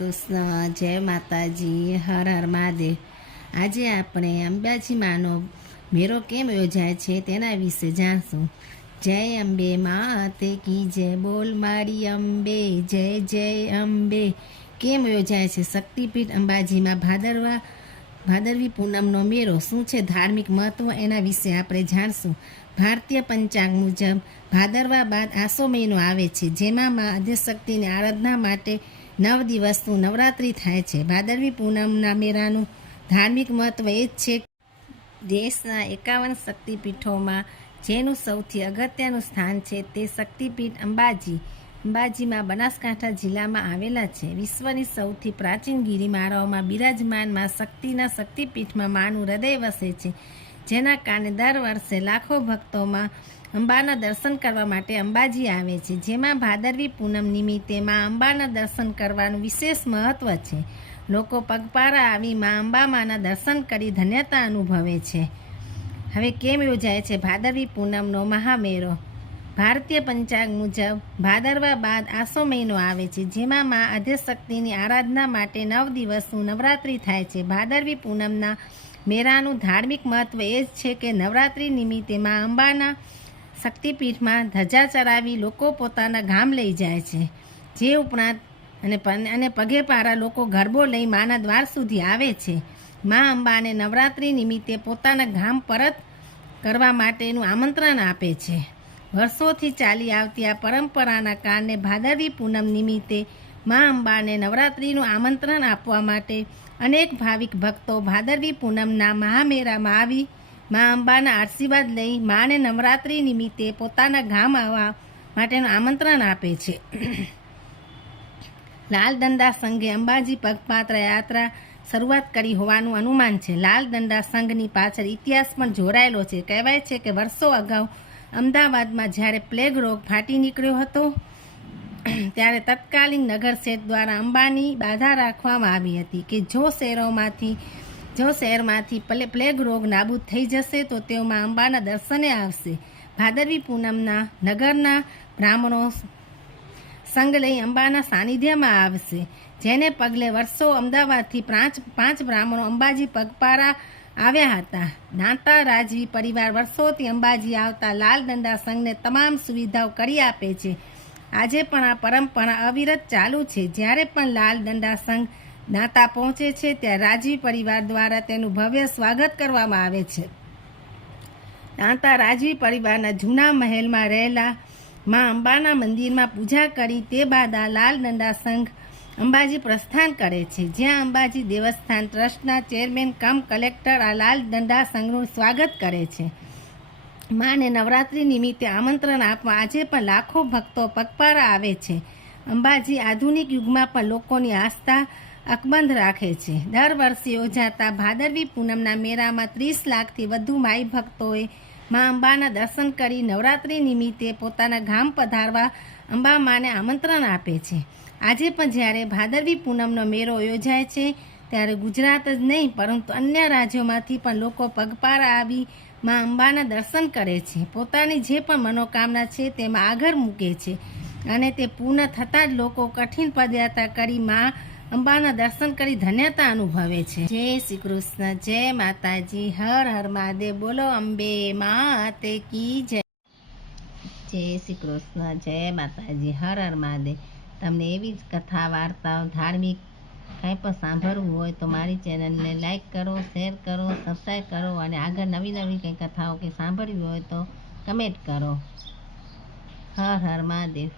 કૃષ્ણ, જય માતાજી, હર હર મહાદેવ. આજે આપણે અંબાજી માનો મેળો કેમ યોજાય છે તેના વિશે જાણશું. જય અંબે માતે કી જય, બોલ મારી અંબે, જય જય અંબે. કેમ યોજાય છે શક્તિપીઠ અંબાજીમાં ભાદરવી પૂનમનો મેળો? શું છે ધાર્મિક મહત્વ? એના વિશે આપણે જાણશું. ભારતીય પંચાંગ મુજબ ભાદરવા બાદ આસો મહિનો આવે છે, જેમાં મા આદ્યશક્તિની આરાધના માટે 9 દિવસનું નવરાત્રિ થાય છે. ભાદરવી પૂનમના મેળાનું ધાર્મિક મહત્વ એ જ છે. દેશના 51 શક્તિપીઠોમાં જેનું સૌથી અગત્યનું સ્થાન છે તે શક્તિપીઠ અંબાજીમાં બનાસકાંઠા જિલ્લામાં આવેલા છે. વિશ્વની સૌથી પ્રાચીન ગિરિમાળાઓમાં બિરાજમાન મા શક્તિના શક્તિપીઠમાં માનું હૃદય વસે છે, જેના કારણે દર વર્ષે લાખો ભક્તોમાં અંબાના દર્શન કરવા માટે અંબાજી આવે છે. જેમાં ભાદરવી પૂનમ નિમિત્તે મા અંબાના દર્શન કરવાનું વિશેષ મહત્વ છે. લોકો પગપાળા આવી મા અંબામાના દર્શન કરી ધન્યતા અનુભવે છે. હવે કેમ યોજાય છે ભાદરવી પૂનમનો મહામેળો? ભારતીય પંચાંગ મુજબ ભાદરવા બાદ આસો મહિનો આવે છે, જેમાં મા આદ્યશક્તિની આરાધના માટે 9 દિવસનું નવરાત્રિ થાય છે. ભાદરવી પૂનમના મેળાનું ધાર્મિક મહત્વ એ જ છે કે નવરાત્રિ નિમિત્તે મા અંબાના શક્તિપીઠમાં ધજા ચડાવી લોકો પોતાના ગામ લઈ જાય છે. જે ઉપરાંત અને પગેપારા લોકો ગરબો લઈ માના દ્વાર સુધી આવે છે. મા અંબાને નવરાત્રિ નિમિત્તે પોતાના ગામ પરત કરવા માટેનું આમંત્રણ આપે છે. વર્ષોથી ચાલી આવતી આ પરંપરાના કારણે ભાદરવી પૂનમ નિમિત્તે મા અંબાને નવરાત્રિનું આમંત્રણ આપવા માટે અનેક ભાવિક ભક્તો ભાદરવી પૂનમના મહામેળામાં આવી મા અંબાના આશીર્વાદ લઈ માને નવરાત્રિ નિમિત્તે પોતાના ગામ આવવા માટેનું આમંત્રણ આપે છે. લાલ દંડા સંઘે અંબાજી પગપાત્રા યાત્રા શરૂઆત કરી હોવાનું અનુમાન છે. લાલ દંડા સંઘની પાછળ ઇતિહાસ પણ જોડાયેલો છે. કહેવાય છે કે વર્ષો અગાઉ અમદાવાદમાં જ્યારે પ્લેગ રોગ ફાટી નીકળ્યો હતો, ત્યારે તત્કાલીન નગર શેઠ દ્વારા અંબાની બાધા રાખવામાં આવી હતી કે જો શહેરમાંથી પ્લેગ રોગ નાબૂદ થઈ જશે તો તેઓમાં અંબાના દર્શને આવશે. ભાદરવી પૂનમના નગરના બ્રાહ્મણો સંગ લઈ અંબાના સાનિધ્યમાં આવશે, જેને પગલે વર્ષો અમદાવાદથી 5 બ્રાહ્મણો અંબાજી પગપાળા આવ્યા હતા. દાંતા રાજવી પરિવાર વર્ષોથી અંબાજી આવતા લાલ દંડા સંઘને તમામ સુવિધાઓ કરી આપે છે. આજે પણ આ પરંપરા અવિરત ચાલુ છે. જ્યારે પણ લાલ દંડા સંઘ દાંતા પહોંચે છે ત્યારે રાજવી પરિવાર દ્વારા તેનું ભવ્ય સ્વાગત કરવામાં આવે છે. દાંતા રાજવી પરિવારના જૂના મહેલમાં રહેલા મા અંબાના મંદિરમાં પૂજા કરી તે બાદ આ લાલ દંડા સંઘ અંબાજી પ્રસ્થાન કરે છે, જ્યાં અંબાજી દેવસ્થાન ટ્રસ્ટના ચેરમેન કમ કલેક્ટર આ લાલ દંડા સંઘનું સ્વાગત કરે છે. માને નવરાત્રિ નિમિત્તે આમંત્રણ આપવા આજે પણ લાખો ભક્તો પગપાળા આવે છે. અંબાજી આધુનિક યુગમાં પણ લોકોની આસ્થા અકબંધ રાખે છે. દર વર્ષે યોજાતા ભાદરવી પૂનમના મેળામાં 30 લાખથી વધુ માઈ ભક્તોએ મા અંબાના દર્શન કરી નવરાત્રિ નિમિત્તે પોતાના ગામ પધારવા અંબા માને આમંત્રણ આપે છે. આજે પણ જ્યારે ભાદરવી પૂનમનો મેળો યોજાય છે ત્યારે ગુજરાત જ નહીં પરંતુ અન્ય રાજ્યોમાંથી પણ લોકો પગપાળા આવી મા અંબાના દર્શન કરે છે. પોતાની જે પણ મનોકામના છે તેમાં આગળ મૂકે છે અને તે પૂર્ણ થતાં જ લોકો કઠિન પદયાત્રા કરી મા અંબાના દર્શન કરી ધન્યતા અનુભવે છે. જય શ્રી કૃષ્ણ, જય માતાજી, હર હર મહાદેવ. બોલો અંબે માતે કી જય. જય શ્રી કૃષ્ણ, જય માતાજી, હર હર મહાદેવ. તમને એવી જ કથા, વાર્તાઓ, ધાર્મિક કંઈ પણ સાંભળવું હોય તો મારી ચેનલને લાઈક કરો, શેર કરો, સબસ્ક્રાઈબ કરો અને આગળ નવી કંઈ કથાઓ કે સાંભળવી હોય તો કમેન્ટ કરો. હર હર મહાદેવ.